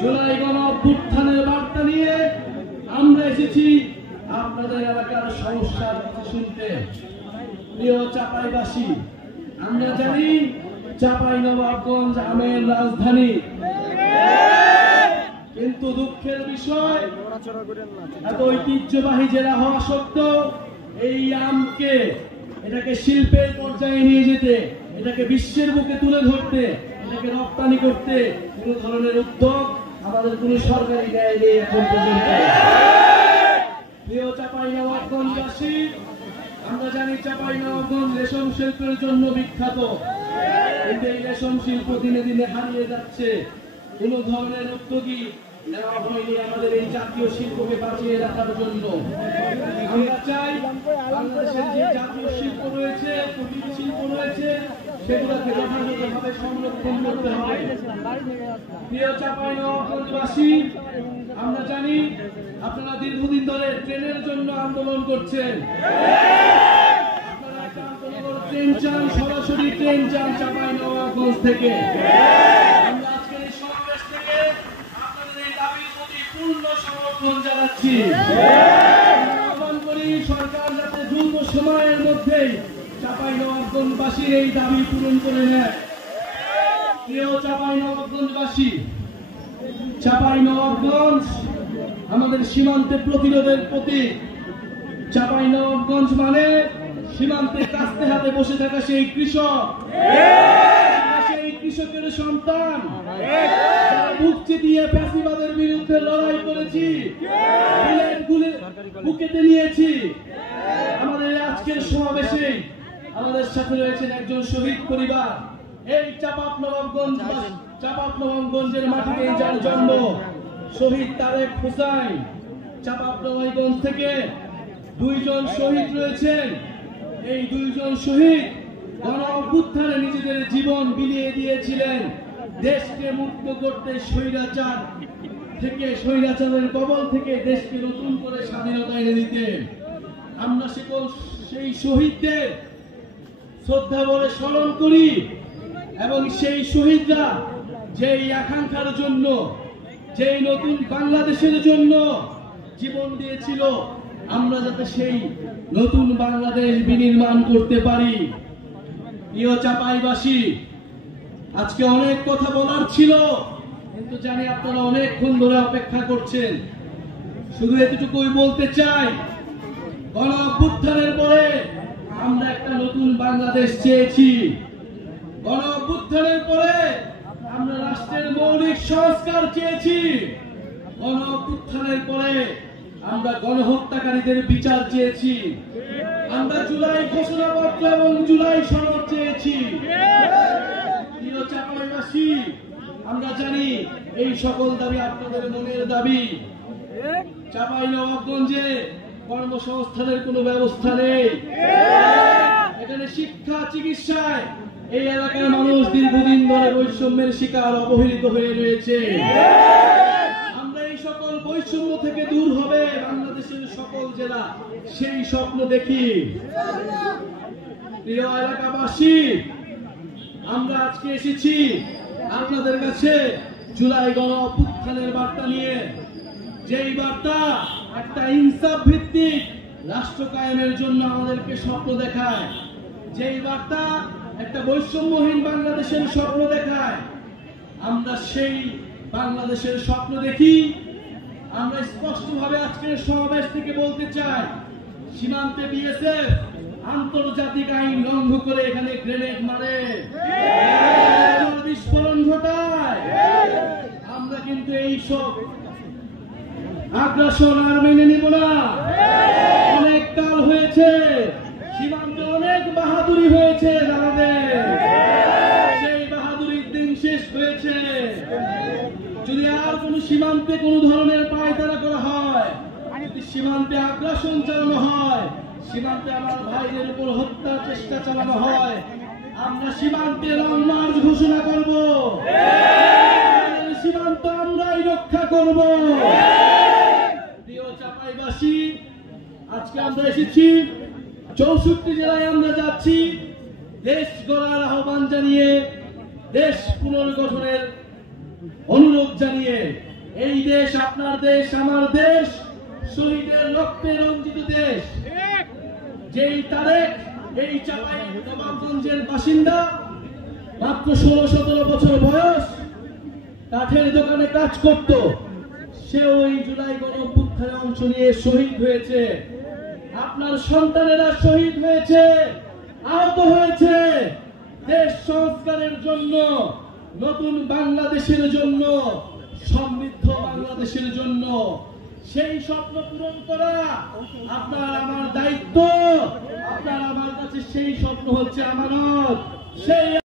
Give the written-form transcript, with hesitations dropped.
জুলাই গণঅভ্যুত্থানের বার্তা নিয়ে আমরা এসেছি আপনাদের এলাকার সমস্যার কথা শুনতে। প্রিয় চাঁপাইবাসী, আমরা জানি চাঁপাইনবাবগঞ্জ আমের রাজধানী, কিন্তু দুঃখের বিষয় এত ঐতিহ্যবাহী জেলা হওয়া সত্ত্বেও এই আমকে এটাকে শিল্পের পর্যায়ে নিয়ে যেতে, এটাকে বিশ্বের বুকে তুলে ধরতে, এটাকে রপ্তানি করতে কোন ধরনের উদ্যোগ আমাদের কোন সরকারি ন্যায় নেই এখন পর্যন্ত। প্রিয় চাঁপাইনবাবগঞ্জবাসী, আমরা জানি চাঁপাইনবাবগঞ্জ রেশম শিল্পের জন্য বিখ্যাত, কিন্তু এই রেশম শিল্প দিনে দিনে হারিয়ে যাচ্ছে। কোন ধরনের উদ্যোগী নেওয়া হয়নি আমাদের এই জাতীয় শিল্পকে বাঁচিয়ে রাখার জন্য। আমরা চাই বাংলাদেশের যে জাতীয় শিল্প রয়েছে, কুটির শিল্প রয়েছে, সেগুলোকে যথাযথভাবে সংরক্ষণ করতে হবে। প্রিয় চাঁপাইনবাবগঞ্জবাসী, আমরা জানি আপনারা দীর্ঘদিন ধরে ট্রেনের জন্য আন্দোলন করছেন। আপনারা একটা আন্দোলন ট্রেন চান, সরাসরি ট্রেন চান চাঁপাইনবাবগঞ্জ থেকে। আমরা আজকের এই সমাবেশ থেকে আপনাদের এই দাবির প্রতি পূর্ণ সমর্থন জানাচ্ছি। আহ্বান করি সরকার যাতে দ্রুত সময়ের মধ্যেই চাঁপাইনবাবগঞ্জবাসীর এই দাবি পূরণ করে নেয়। প্রিয় চাঁপাইনবাবগঞ্জবাসী, চাঁপাইনবাবগঞ্জ আমাদের সীমান্তে প্রতিরোধের প্রতীক। চাঁপাইনবাবগঞ্জ মানে সীমান্তে কাস্তে হাতে বসে থাকা সেই কৃষক, সেই কৃষকের সন্তান, বুক চিতিয়ে ফ্যাসিবাদের বিরুদ্ধে লড়াই করেছি, বুকেতে নিয়েছি। আমাদের আজকের সমাবেশে আমাদের সাথে রয়েছেন একজন শহীদ পরিবার। এই চাঁপাইনবাবগঞ্জের মাটিতে যার জন্ম, শহীদ তারেক হোসেন। চাঁপাইনবাবগঞ্জ থেকে দুইজন শহীদ রয়েছেন। এই দুইজন শহীদ গণঅভ্যুত্থানে নিজেদের জীবন বিলিয়ে দিয়েছিলেন দেশকে মুক্ত করতে, স্বৈরাচারের কবল থেকে দেশকে নতুন করে স্বাধীনতা এনে দিতে। আমরা সেই শহীদদের শ্রদ্ধা বলে স্মরণ করি এবং সেই শহীদরা যেই আকাঙ্ক্ষার জন্য, যেই নতুন বাংলাদেশের জন্য জীবন দিয়েছিল, আমরা যাতে সেই নতুন বাংলাদেশ বিনির্মাণ করতে পারি। প্রিয় চাঁপাইবাসী, আজকে অনেক কথা বলার ছিল, কিন্তু জানি আপনারা অনেকক্ষণ ধরে অপেক্ষা করছেন। শুধু এতটুকুই বলতে চাই, গণঅভ্যুত্থানের পরে আমরা একটা নতুন বাংলাদেশ চেয়েছি। গণঅভ্যুত্থানের পরে আমরা রাষ্ট্রের মৌলিক সংস্কার চেয়েছি। গণঅভ্যুত্থানের পরে আমরা গণহত্যাকারীদের বিচার চেয়েছি। আমরা জুলাই ঘোষণাপত্র এবং জুলাই সনদ চেয়েছি। প্রিয় চাঁপাইবাসী, আমরা জানি এই সকল দাবি আপনাদের মনের দাবি। চাঁপাইনবাবগঞ্জে কর্মসংস্থানের কোনো ব্যবস্থা নেই। এখানে শিক্ষা, চিকিৎসায় এই এলাকার মানুষ দীর্ঘদিন ধরে বৈষম্যের শিকার, অবহেলিত হয়ে রয়েছে। আমরা এই সকল বৈষম্য থেকে দূর হবে বাংলাদেশের সকল জেলা, সেই স্বপ্ন দেখি। প্রিয় এলাকাবাসী, আমরা আজকে এসেছি আপনাদের কাছে জুলাই গণঅভ্যুত্থানের বার্তা নিয়ে। যেই বার্তা একটা ইনসাফ ভিত্তিক রাষ্ট্র কায়েমের জন্য আমাদেরকে স্বপ্ন দেখায়, যেই বার্তা একটা বৈষম্যহীন বাংলাদেশের স্বপ্ন দেখায়। আমরা সেই বাংলাদেশের স্বপ্ন দেখি। আমরা স্পষ্টভাবে আজকের সমাবেশ থেকে বলতে চাই, সীমান্তে বিএসএফ আন্তর্জাতিক আইন লঙ্ঘন করে এখানে গ্রেনেড মারে, বিস্ফোরণ ঘটায়। আমরা কিন্তু এই সব আগ্রাসন আর মেনে নিব না। অনেক কাল হয়েছে, সীমান্তে অনেক বাহাদুরি হয়েছে আমাদের, সেই বাহাদুরির দিন শেষ হয়েছে। যদি আর কোন সীমান্তে কোন ধরনের পায়তারা করা হয়, যদি সীমান্তে আগ্রাসন চালানো হয়, সীমান্তে আমার ভাইদের উপর হত্যার চেষ্টা চালানো হয়, আমরা সীমান্তে লং মার্চ ঘোষণা করব। সীমান্ত আমরাই রক্ষা করব। প্রিয় চাঁপাইবাসী, আজকে আমরা এসেছি 64 জেলায় আমরা যাচ্ছি দেশ গড়ার আহ্বান জানিয়ে, দেশ পুনর্গঠনের অনুরোধ জানিয়ে, এই দেশ আপনার দেশ, আমার দেশ, শহীদের রক্তে রঞ্জিত দেশ। যেই তারেক এই চাঁপাইনবাবগঞ্জের বাসিন্দা, মাত্র 16-17 বছর বয়স, কাঠের দোকানে কাজ করত, সে ওই জুলাই গণঅভ্যুত্থানে অংশ নিয়ে শহীদ হয়েছে। আপনার সন্তানেরা শহীদ হয়েছে, আহত হয়েছে দেশ সংস্কারের জন্য, নতুন বাংলাদেশের জন্য, সমৃদ্ধ বাংলাদেশের জন্য। সেই স্বপ্ন পূরণ করা আপনার আমার দায়িত্ব। আপনার আমার কাছে সেই স্বপ্ন হচ্ছে আমানত। সেই